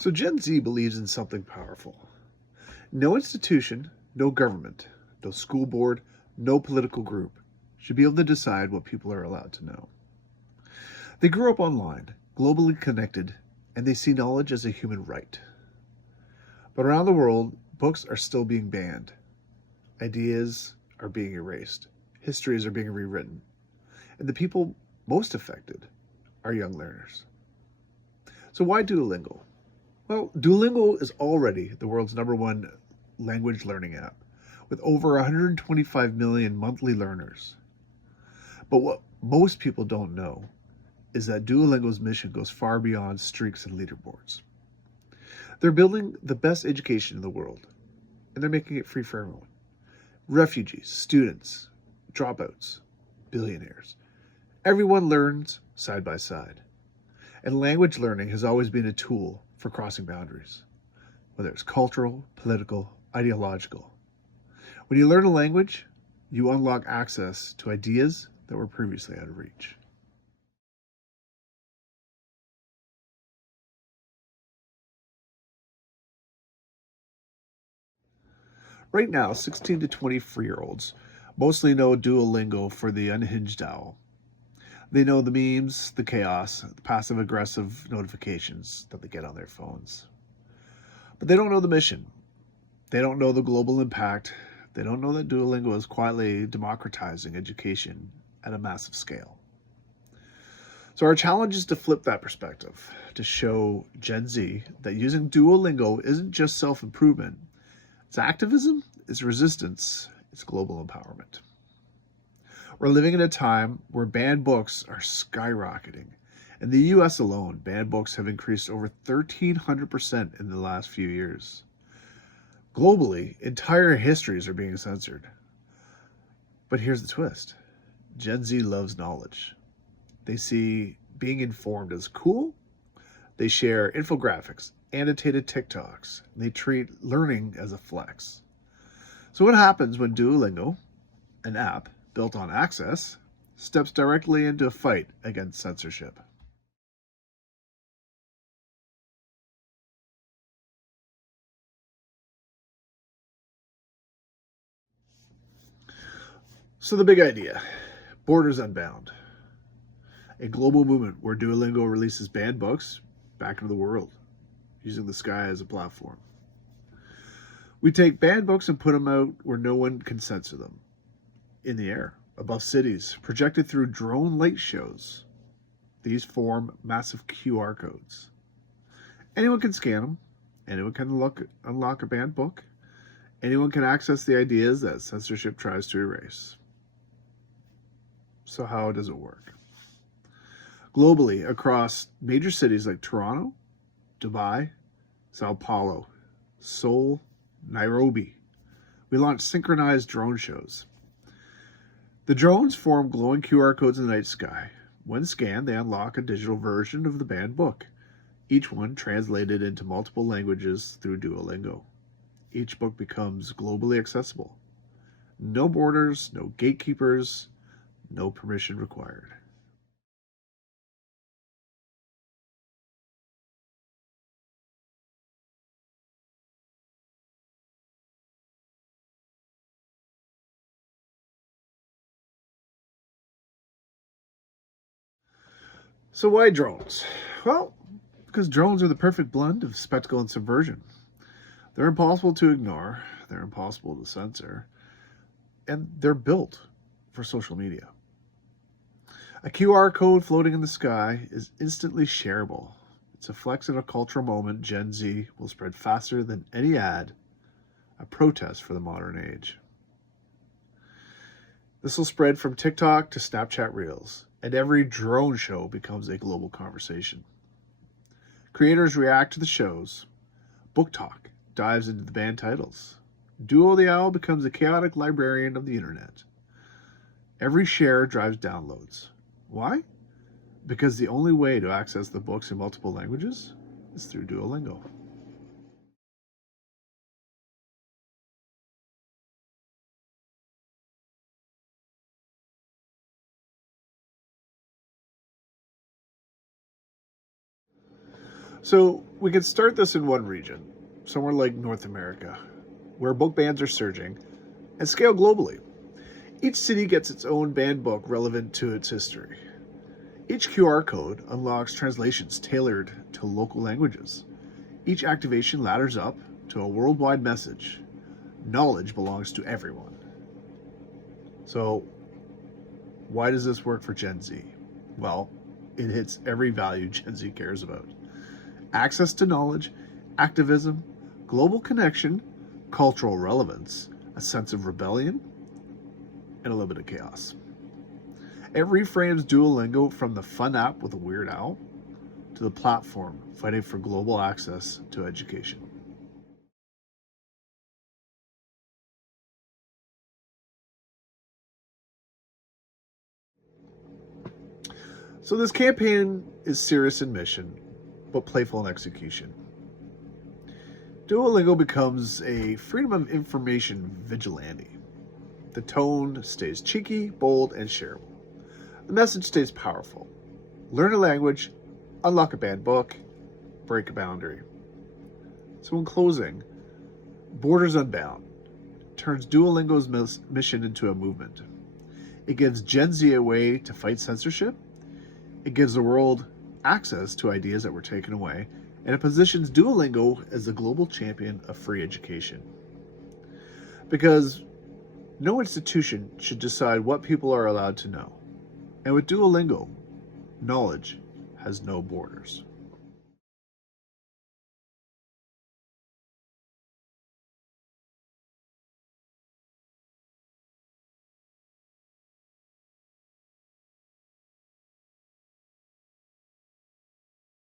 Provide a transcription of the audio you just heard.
So Gen Z believes in something powerful. No institution, no government, no school board, no political group should be able to decide what people are allowed to know. They grew up online, globally connected, and they see knowledge as a human right. But around the world, books are still being banned. Ideas are being erased. Histories are being rewritten. And the people most affected are young learners. So why Duolingo? Well, Duolingo is already the world's #1 language learning app, with over 125 million monthly learners. But what most people don't know is that Duolingo's mission goes far beyond streaks and leaderboards. They're building the best education in the world, and they're making it free for everyone. Refugees, students, dropouts, billionaires. Everyone learns side by side. And language learning has always been a tool for crossing boundaries, whether it's cultural, political, ideological. When you learn a language, you unlock access to ideas that were previously out of reach. Right now, 16 to 24-year-olds mostly know Duolingo for the unhinged owl. They know the memes, the chaos, the passive-aggressive notifications that they get on their phones. But they don't know the mission. They don't know the global impact. They don't know that Duolingo is quietly democratizing education at a massive scale. So our challenge is to flip that perspective, to show Gen Z that using Duolingo isn't just self-improvement. It's activism, it's resistance, it's global empowerment. We're living in a time where banned books are skyrocketing. In the US alone, banned books have increased over 1,300% in the last few years. Globally, entire histories are being censored. But here's the twist. Gen Z loves knowledge. They see being informed as cool. They share infographics, annotated TikToks. They treat learning as a flex. So what happens when Duolingo, an app built on access, steps directly into a fight against censorship? So the big idea, borders unbound. A global movement where Duolingo releases banned books back into the world, using the sky as a platform. We take banned books and put them out where no one can censor them. In the air, above cities, projected through drone light shows. These form massive QR codes. Anyone can scan them. Anyone can unlock a banned book. Anyone can access the ideas that censorship tries to erase. So how does it work? Globally, across major cities like Toronto, Dubai, Sao Paulo, Seoul, Nairobi, we launched synchronized drone shows. The drones form glowing QR codes in the night sky. When scanned, they unlock a digital version of the banned book, each one translated into multiple languages through Duolingo. Each book becomes globally accessible. No borders, no gatekeepers, no permission required. So why drones? Well, because drones are the perfect blend of spectacle and subversion. They're impossible to ignore, they're impossible to censor, and they're built for social media. A QR code floating in the sky is instantly shareable. It's a flex in a cultural moment Gen Z will spread faster than any ad, a protest for the modern age. This will spread from TikTok to Snapchat Reels, and every drone show becomes a global conversation. Creators react to the shows. Book Talk dives into the banned titles. Duo the Owl becomes a chaotic librarian of the internet. Every share drives downloads. Why? Because the only way to access the books in multiple languages is through Duolingo. So we can start this in one region, somewhere like North America, where book bans are surging, and scale globally. Each city gets its own banned book relevant to its history. Each QR code unlocks translations tailored to local languages. Each activation ladders up to a worldwide message. Knowledge belongs to everyone. So, why does this work for Gen Z? Well, it hits every value Gen Z cares about. Access to knowledge, activism, global connection, cultural relevance, a sense of rebellion, and a little bit of chaos. It reframes Duolingo from the fun app with a weird owl to the platform fighting for global access to education. So this campaign is serious in mission, but playful in execution. Duolingo becomes a freedom of information vigilante. The tone stays cheeky, bold, and shareable. The message stays powerful. Learn a language, unlock a banned book, break a boundary. So in closing, Borders Unbound turns Duolingo's mission into a movement. It gives Gen Z a way to fight censorship. It gives the world access to ideas that were taken away, and it positions Duolingo as the global champion of free education. Because no institution should decide what people are allowed to know. And with Duolingo, knowledge has no borders.